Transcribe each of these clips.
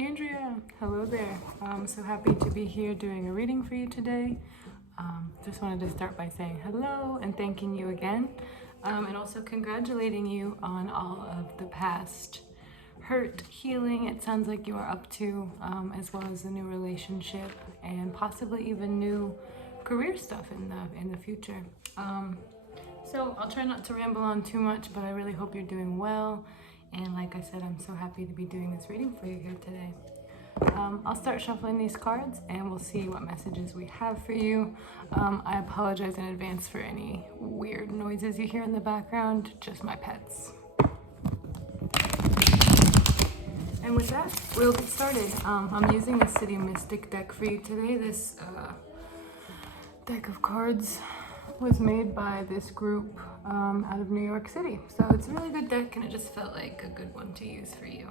Andrea, hello there. I'm so happy to be here doing a reading for you today. Just wanted to start by saying hello and thanking you again, and also congratulating you on all of the past hurt, healing it sounds like you are up to, as well as a new relationship and possibly even new career stuff in the future. So I'll try not to ramble on too much, but I really hope you're doing well. And like I said, I'm so happy to be doing this reading for you here today. I'll start shuffling these cards and we'll see what messages we have for you. I apologize in advance for any weird noises you hear in the background, just my pets. And with that, we'll get started. I'm using the City Mystic deck for you today. This deck of cards was made by this group out of New York City. So it's a really good deck and it just felt like a good one to use for you.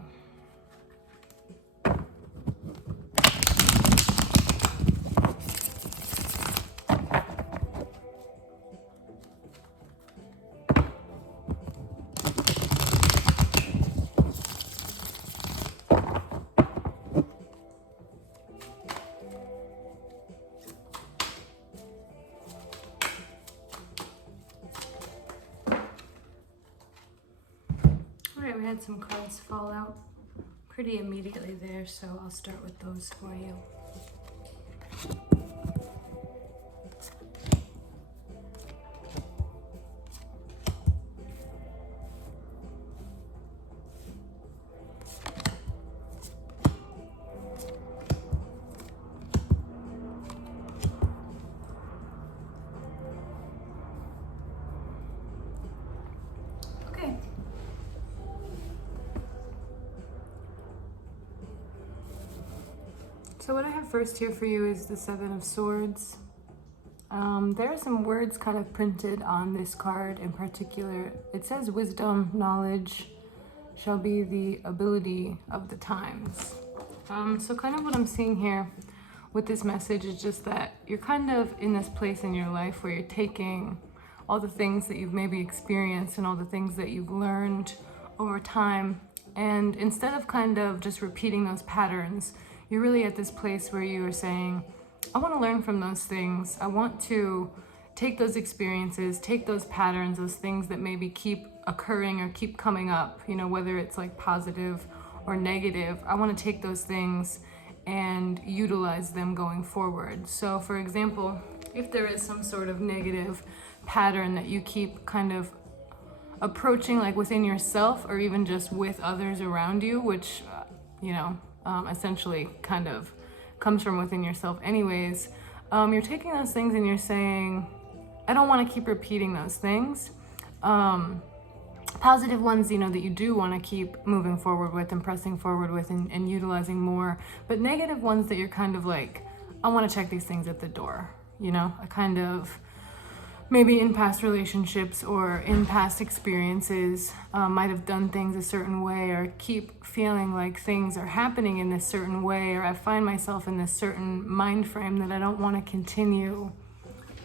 We had some cards fall out pretty immediately there, so I'll start with those for you. Okay. So what I have first here for you is the Seven of Swords. There are some words kind of printed on this card in particular. It says wisdom, knowledge shall be the ability of the times. So kind of what I'm seeing here with this message is just that you're kind of in this place in your life where you're taking all the things that you've maybe experienced and all the things that you've learned over time, and instead of kind of just repeating those patterns, you're really at this place where you are saying, I want to learn from those things. I want to take those experiences, take those patterns, those things that maybe keep occurring or keep coming up, you know, whether it's like positive or negative. I want to take those things and utilize them going forward. So for example, if there is some sort of negative pattern that you keep kind of approaching, like within yourself or even just with others around you, which, essentially kind of comes from within yourself anyways, you're taking those things and you're saying, I don't want to keep repeating those things. Positive ones, that you do want to keep moving forward with and pressing forward with and utilizing more, but negative ones that you're kind of like, I want to check these things at the door, I kind of, maybe in past relationships or in past experiences, might have done things a certain way, or keep feeling like things are happening in this certain way, or I find myself in this certain mind frame that I don't want to continue.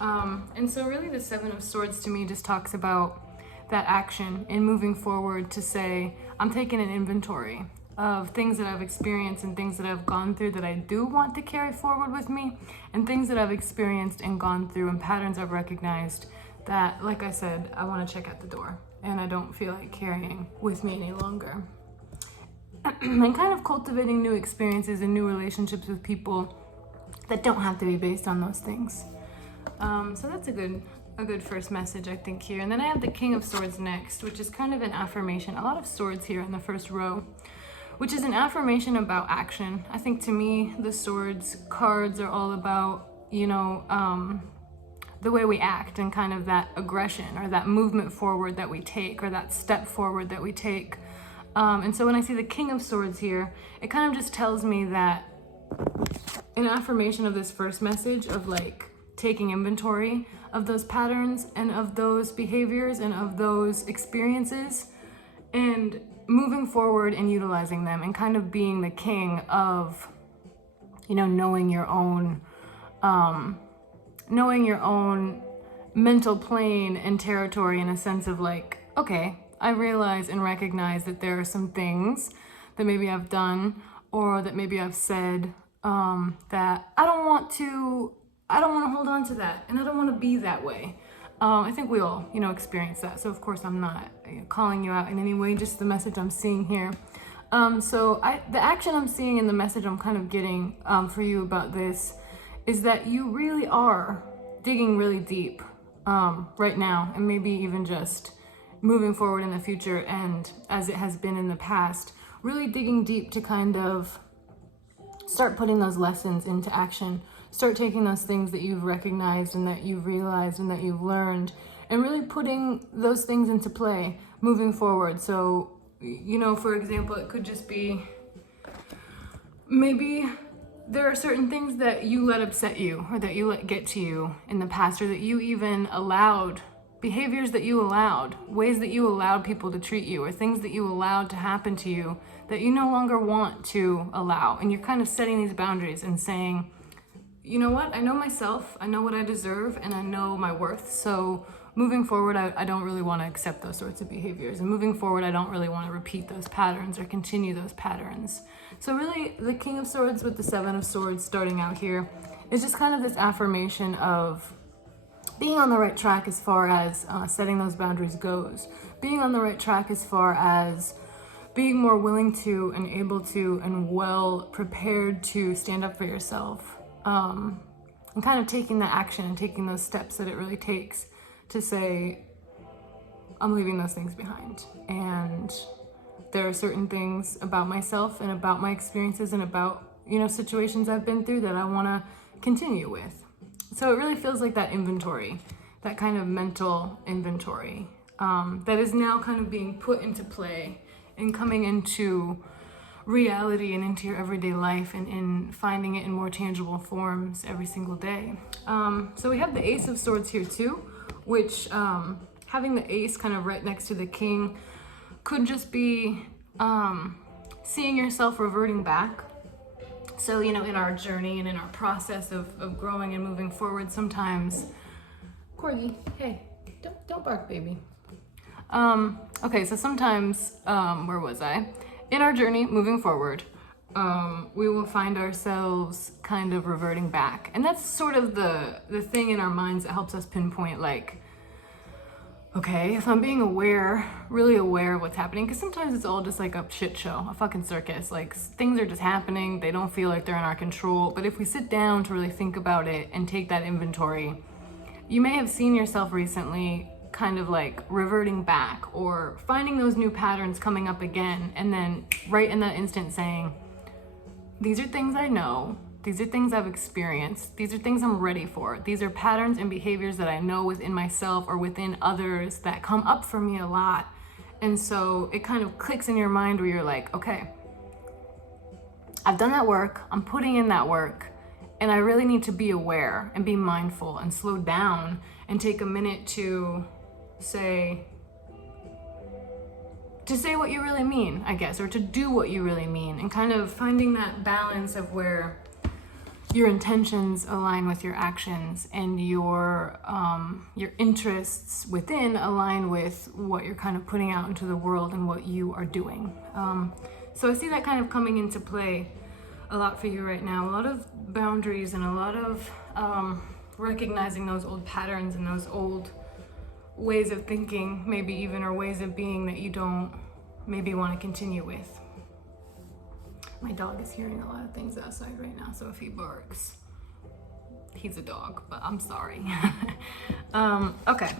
And so really the Seven of Swords to me just talks about that action in moving forward to say, I'm taking an inventory of things that I've experienced and things that I've gone through that I do want to carry forward with me, and things that I've experienced and gone through and patterns I've recognized that, like I said, I want to check at the door and I don't feel like carrying with me any longer. And kind of cultivating new experiences and new relationships with people that don't have to be based on those things. So that's a good first message, I think, here. And then I have the King of Swords next, which is kind of an affirmation. A lot of swords here in the first row, which is an affirmation about action. I think to me, the swords cards are all about, the way we act and kind of that aggression or that movement forward that we take, or that step forward that we take. And so when I see the King of Swords here, it kind of just tells me that an affirmation of this first message of like taking inventory of those patterns and of those behaviors and of those experiences, and moving forward and utilizing them, and kind of being the king of, knowing your own mental plane and territory, in a sense of like, okay, I realize and recognize that there are some things that maybe I've done or that maybe I've said that I don't want to hold on to that, and I don't want to be that way. I think we all, experience that. So of course I'm not calling you out in any way, just the message I'm seeing here. The action I'm seeing and the message I'm kind of getting for you about this is that you really are digging really deep right now, and maybe even just moving forward in the future, and as it has been in the past, really digging deep to kind of start putting those lessons into action. Start taking those things that you've recognized and that you've realized and that you've learned, and really putting those things into play moving forward. So, for example, it could just be maybe there are certain things that you let upset you, or that you let get to you in the past, or that you even allowed, behaviors that you allowed, ways that you allowed people to treat you, or things that you allowed to happen to you that you no longer want to allow. And you're kind of setting these boundaries and saying, you know what, I know myself, I know what I deserve, and I know my worth. So moving forward, I don't really want to accept those sorts of behaviors. And moving forward, I don't really want to repeat those patterns or continue those patterns. So really, the King of Swords with the Seven of Swords starting out here is just kind of this affirmation of being on the right track as far as setting those boundaries goes. Being on the right track as far as being more willing to and able to and well prepared to stand up for yourself. And kind of taking that action and taking those steps that it really takes to say, I'm leaving those things behind. And there are certain things about myself and about my experiences and about, situations I've been through that I want to continue with. So it really feels like that inventory, that kind of mental inventory, that is now kind of being put into play and coming into reality and into your everyday life, and in finding it in more tangible forms every single day. So we have the Ace of Swords here too, which having the ace kind of right next to the king could just be seeing yourself reverting back. So, in our journey and in our process of growing and moving forward, sometimes, Corgi, hey, don't bark, baby. Okay, so sometimes, where was I? In our journey moving forward, we will find ourselves kind of reverting back. And that's sort of the thing in our minds that helps us pinpoint, like, okay, if I'm being really aware of what's happening, because sometimes it's all just like a shit show, a fucking circus. Like, things are just happening. They don't feel like they're in our control. But if we sit down to really think about it and take that inventory, you may have seen yourself recently kind of like reverting back or finding those new patterns coming up again, and then right in that instant saying, these are things I know, these are things I've experienced, these are things I'm ready for, these are patterns and behaviors that I know within myself or within others that come up for me a lot. And so it kind of clicks in your mind where you're like, okay, I've done that work, I'm putting in that work, and I really need to be aware and be mindful and slow down and take a minute to say what you really mean, I guess, or to do what you really mean, and kind of finding that balance of where your intentions align with your actions and your interests within align with what you're kind of putting out into the world and what you are doing. So I see that kind of coming into play a lot for you right now. A lot of boundaries and a lot of recognizing those old patterns and those old ways of thinking, maybe even, or ways of being that you don't maybe want to continue with. My dog is hearing a lot of things outside right now, so if he barks, he's a dog, but I'm sorry. Okay,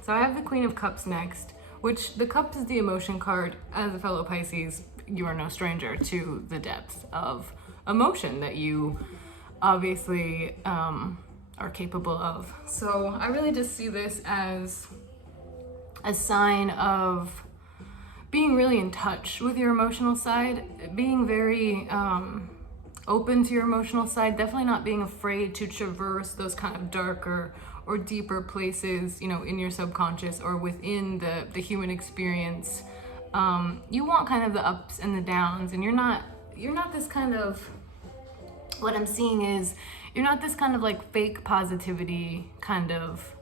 so I have the Queen of Cups next, which the Cups is the emotion card. As a fellow Pisces, you are no stranger to the depth of emotion that you obviously are capable of. So I really just see this as a sign of being really in touch with your emotional side, being very open to your emotional side, definitely not being afraid to traverse those kind of darker or deeper places, in your subconscious or within the human experience. You want kind of the ups and the downs, and you're not this kind of, what I'm seeing is, you're not this kind of like fake positivity kind of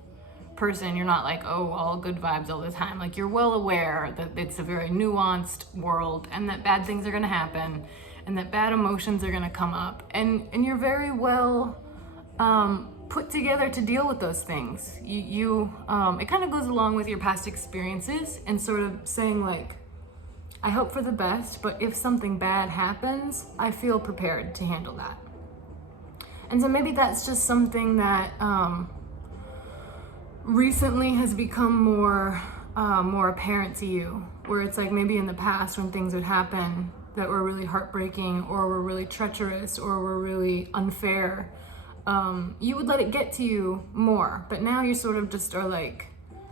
person. You're not like, oh, all good vibes all the time. Like, you're well aware that it's a very nuanced world and that bad things are going to happen and that bad emotions are gonna come up, and you're very well put together to deal with those things. It kind of goes along with your past experiences and sort of saying like, I hope for the best, but if something bad happens, I feel prepared to handle that. And so maybe that's just something that recently has become more apparent to you, where it's like maybe in the past when things would happen that were really heartbreaking or were really treacherous or were really unfair, you would let it get to you more. But now you sort of just are like,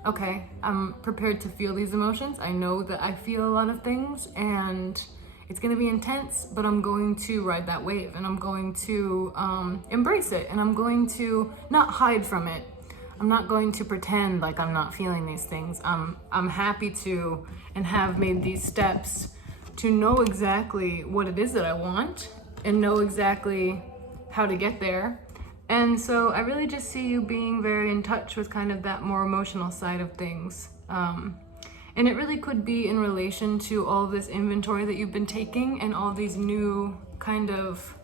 okay, I'm prepared to feel these emotions. I know that I feel a lot of things and it's gonna be intense, but I'm going to ride that wave and I'm going to embrace it, and I'm going to not hide from it. I'm not going to pretend like I'm not feeling these things. I'm happy to, and have made these steps to know exactly what it is that I want and know exactly how to get there. And so I really just see you being very in touch with kind of that more emotional side of things. And it really could be in relation to all this inventory that you've been taking and all these new kind of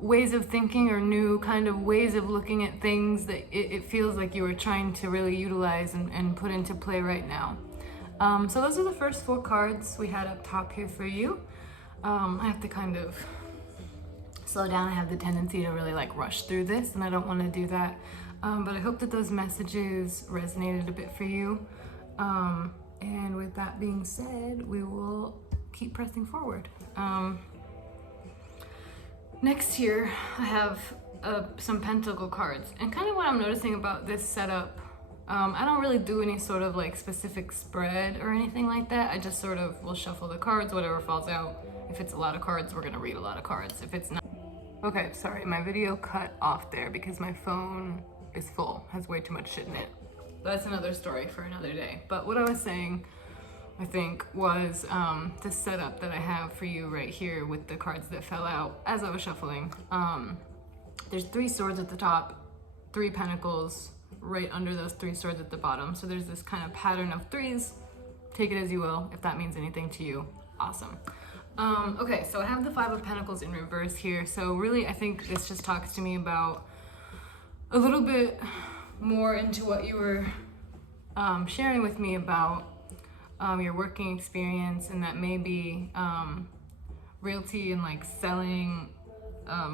ways of thinking or new kind of ways of looking at things that it feels like you were trying to really utilize and put into play right now. So those are the first 4 cards we had up top here for you. I have to kind of slow down. I have the tendency to really like rush through this, and I don't want to do that. But I hope that those messages resonated a bit for you. And with that being said, we will keep pressing forward. Next here, I have some pentacle cards, and kind of what I'm noticing about this setup, I don't really do any sort of like specific spread or anything like that. I just sort of will shuffle the cards, whatever falls out. If it's a lot of cards, we're gonna read a lot of cards. If it's not, okay, sorry, my video cut off there because my phone is full, has way too much shit in it. That's another story for another day. But what I was saying, I think, was the setup that I have for you right here with the cards that fell out as I was shuffling. There's 3 swords at the top, 3 pentacles right under those 3 swords at the bottom. So there's this kind of pattern of 3s. Take it as you will. If that means anything to you, awesome. Okay, so I have the 5 of Pentacles in reverse here. So really, I think this just talks to me about a little bit more into what you were sharing with me about your working experience, and that maybe realty and like selling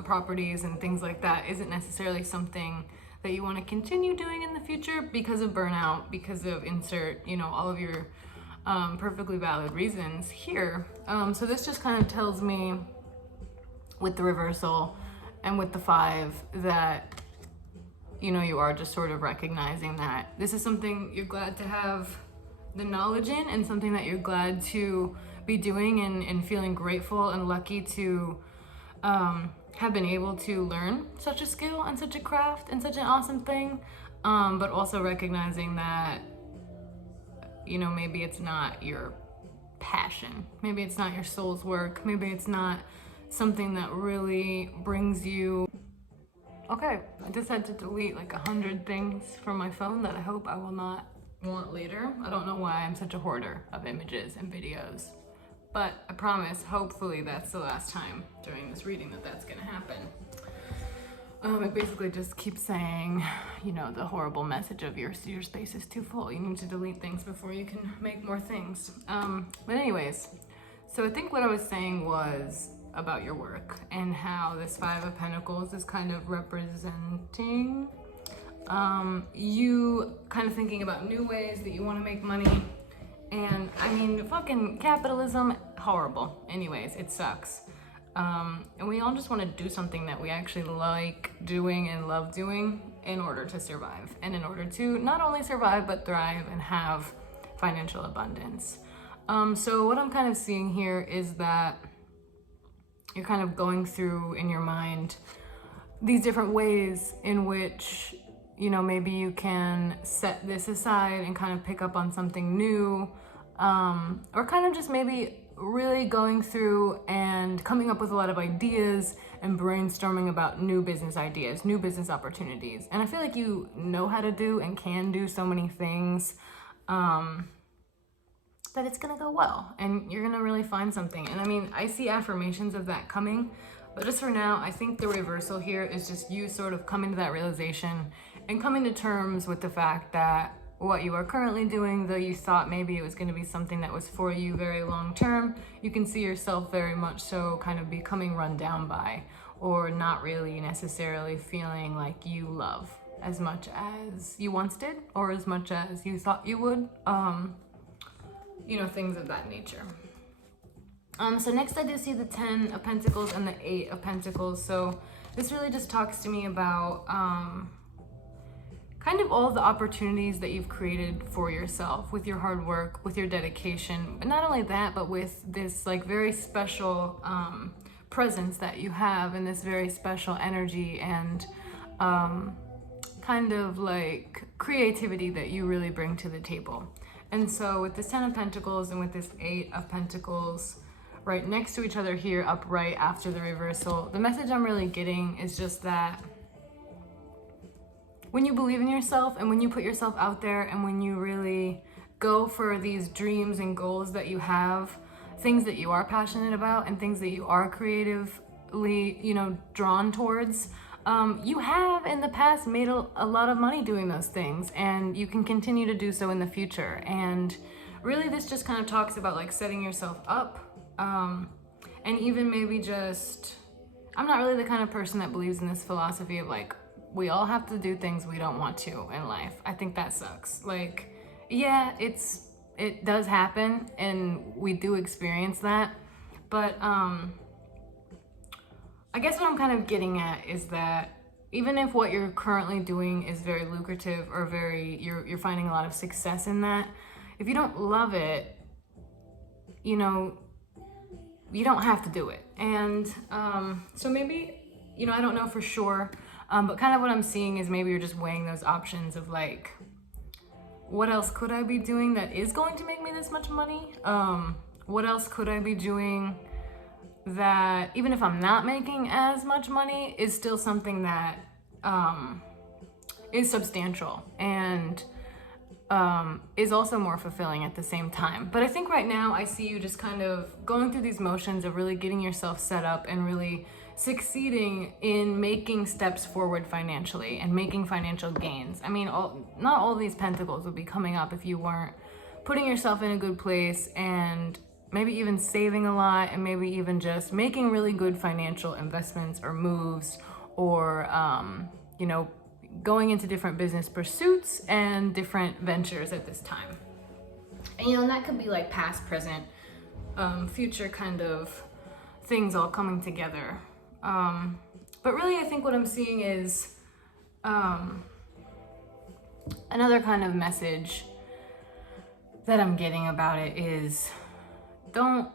properties and things like that isn't necessarily something that you want to continue doing in the future because of burnout, because of insert, you know, all of your perfectly valid reasons here. So this just kind of tells me with the reversal and with the 5 that, you know, you are just sort of recognizing that this is something you're glad to have the knowledge in, and something that you're glad to be doing, and feeling grateful and lucky to have been able to learn such a skill and such a craft and such an awesome thing. But also recognizing that, you know, maybe it's not your passion. Maybe it's not your soul's work. Maybe it's not something that really brings you. Okay, I just had to delete like 100 things from my phone that I hope I will not want later. I don't know why I'm such a hoarder of images and videos, but I promise, hopefully that's the last time during this reading that that's gonna happen. It basically just keeps saying, you know, the horrible message of your space is too full. You need to delete things before you can make more things. But anyways, so I think what I was saying was about your work and how this 5 of Pentacles is kind of representing you kind of thinking about new ways that you want to make money. And I mean, fucking capitalism, horrible. Anyways, it sucks. And we all just want to do something that we actually like doing and love doing in order to survive, and in order to not only survive but thrive and have financial abundance. So what I'm kind of seeing here is that you're kind of going through in your mind these different ways in which, you know, maybe you can set this aside and kind of pick up on something new, or kind of just maybe really going through and coming up with a lot of ideas and brainstorming about new business ideas, new business opportunities. And I feel like you know how to do and can do so many things. that it's gonna go well and you're gonna really find something. And I mean, I see affirmations of that coming, but just for now, I think the reversal here is just you sort of coming to that realization and coming to terms with the fact that what you are currently doing, though you thought maybe it was going to be something that was for you very long term, you can see yourself very much so kind of becoming run down by, or not really necessarily feeling like you love as much as you once did, or as much as you thought you would, you know, things of that nature. So next I do see the 10 of Pentacles and the 8 of Pentacles. So this really just talks to me about kind of all the opportunities that you've created for yourself with your hard work, with your dedication. But not only that, but with this like very special presence that you have, and this very special energy and kind of like creativity that you really bring to the table. And so with this 10 of Pentacles and with this 8 of Pentacles right next to each other here, upright after the reversal, the message I'm really getting is just that when you believe in yourself and when you put yourself out there and when you really go for these dreams and goals that you have, things that you are passionate about and things that you are creatively, you know, drawn towards, you have in the past made a lot of money doing those things, and you can continue to do so in the future. And really this just kind of talks about like setting yourself up, and even maybe just, I'm not really the kind of person that believes in this philosophy of like, we all have to do things we don't want to in life. I think that sucks. Like, yeah, it does happen and we do experience that. But I guess what I'm kind of getting at is that even if what you're currently doing is very lucrative or you're finding a lot of success in that, if you don't love it, you know, you don't have to do it. And so maybe, you know, I don't know for sure, but kind of what I'm seeing is maybe you're just weighing those options of like, what else could I be doing that is going to make me this much money? What else could I be doing that, even if I'm not making as much money, is still something that is substantial and is also more fulfilling at the same time. But I think right now I see you just kind of going through these motions of really getting yourself set up and really succeeding in making steps forward financially and making financial gains. I mean, not all these pentacles would be coming up if you weren't putting yourself in a good place and maybe even saving a lot, and maybe even just making really good financial investments or moves, or you know, going into different business pursuits and different ventures at this time. And you know, and that could be like past, present, future kind of things all coming together. But really I think what I'm seeing is another kind of message that I'm getting about it is don't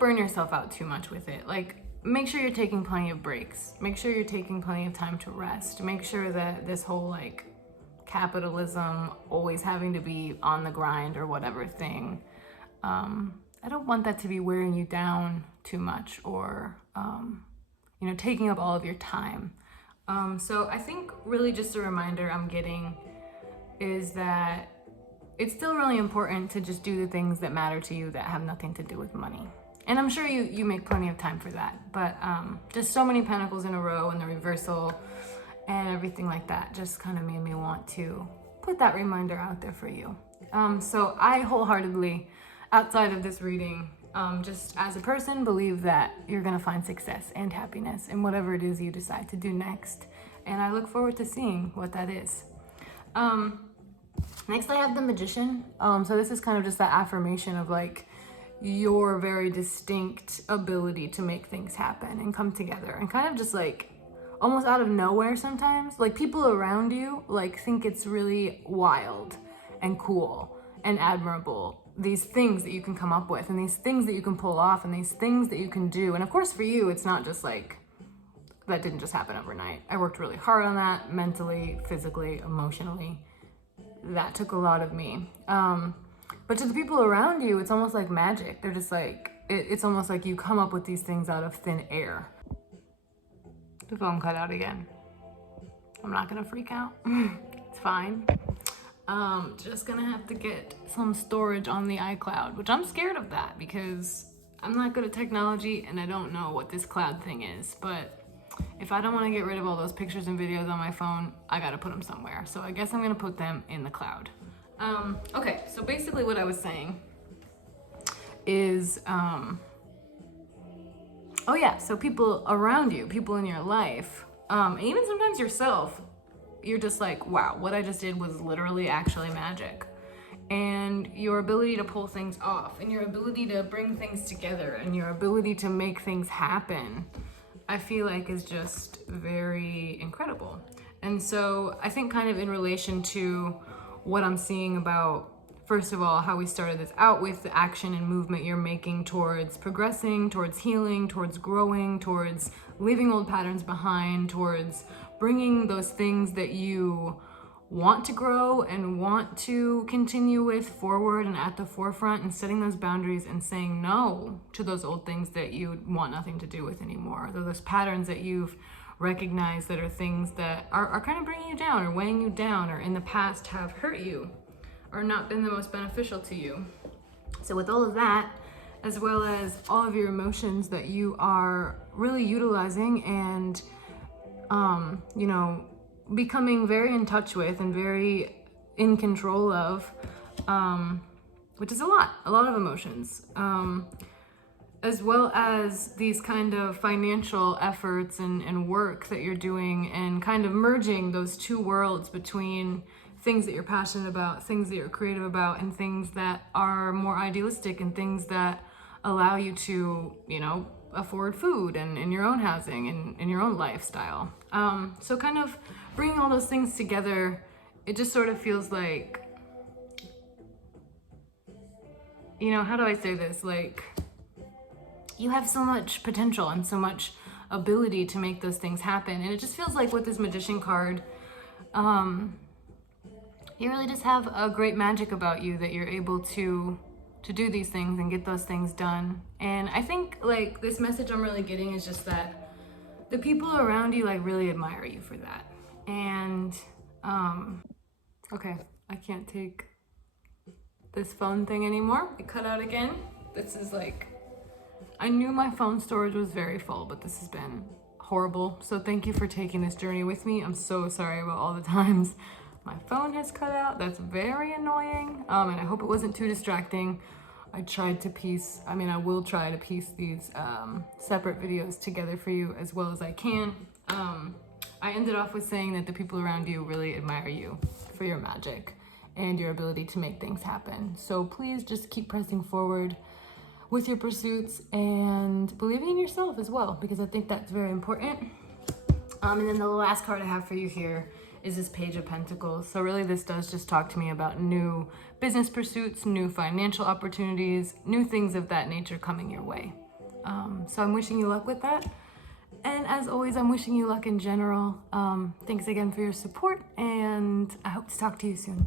burn yourself out too much with it. Like, make sure you're taking plenty of breaks. Make sure you're taking plenty of time to rest. Make sure that this whole like capitalism, always having to be on the grind or whatever thing, I don't want that to be wearing you down too much, or you know, taking up all of your time. So I think really just a reminder I'm getting is that it's still really important to just do the things that matter to you that have nothing to do with money. And I'm sure you make plenty of time for that, but just so many pentacles in a row and the reversal and everything like that just kind of made me want to put that reminder out there for you. So I wholeheartedly, outside of this reading, just as a person, believe that you're gonna find success and happiness in whatever it is you decide to do next. And I look forward to seeing what that is. Next I have the Magician. So this is kind of just that affirmation of like your very distinct ability to make things happen and come together, and kind of just like almost out of nowhere sometimes, like people around you like think it's really wild and cool and admirable, these things that you can come up with and these things that you can pull off and these things that you can do. And of course for you, it's not just like, that didn't just happen overnight. I worked really hard on that, mentally, physically, emotionally. That took a lot of me. But to the people around you, it's almost like magic. They're just like, it's almost like you come up with these things out of thin air. The phone cut out again. I'm not gonna freak out. It's fine. Just gonna have to get some storage on the iCloud, which I'm scared of that because I'm not good at technology and I don't know what this cloud thing is. But if I don't want to get rid of all those pictures and videos on my phone, I gotta put them somewhere. So I guess I'm gonna put them in the cloud. Okay, so basically what I was saying is, oh yeah, so people around you, people in your life, and even sometimes yourself, you're just like, wow, what I just did was literally actually magic. And your ability to pull things off, and your ability to bring things together, and your ability to make things happen, I feel like is just very incredible. And so I think kind of in relation to what I'm seeing about, first of all, how we started this out with the action and movement you're making towards progressing, towards healing, towards growing, towards leaving old patterns behind, towards bringing those things that you want to grow and want to continue with forward and at the forefront, and setting those boundaries and saying no to those old things that you want nothing to do with anymore. Those patterns that you've recognized that are things that are kind of bringing you down or weighing you down, or in the past have hurt you or not been the most beneficial to you. So with all of that, as well as all of your emotions that you are really utilizing and you know, becoming very in touch with and very in control of, which is a lot of emotions, as well as these kind of financial efforts and work that you're doing, and kind of merging those two worlds between things that you're passionate about, things that you're creative about, and things that are more idealistic, and things that allow you to, you know, afford food and in your own housing and in your own lifestyle. So kind of bringing all those things together, it just sort of feels like, you know, how do I say this? Like, you have so much potential and so much ability to make those things happen. And it just feels like with this Magician card, you really just have a great magic about you that you're able to do these things and get those things done. And I think like this message I'm really getting is just that the people around you like really admire you for that. And okay, I can't take this phone thing anymore. It cut out again. This is like, I knew my phone storage was very full, but this has been horrible. So thank you for taking this journey with me. I'm so sorry about all the times my phone has cut out. That's very annoying. And I hope it wasn't too distracting. I will try to piece these separate videos together for you as well as I can. I ended off with saying that the people around you really admire you for your magic and your ability to make things happen. So please just keep pressing forward with your pursuits and believing in yourself as well, because I think that's very important. And then the last card I have for you here is this Page of Pentacles. So really this does just talk to me about new business pursuits, new financial opportunities, new things of that nature coming your way. So I'm wishing you luck with that. And as always, I'm wishing you luck in general. Thanks again for your support, and I hope to talk to you soon.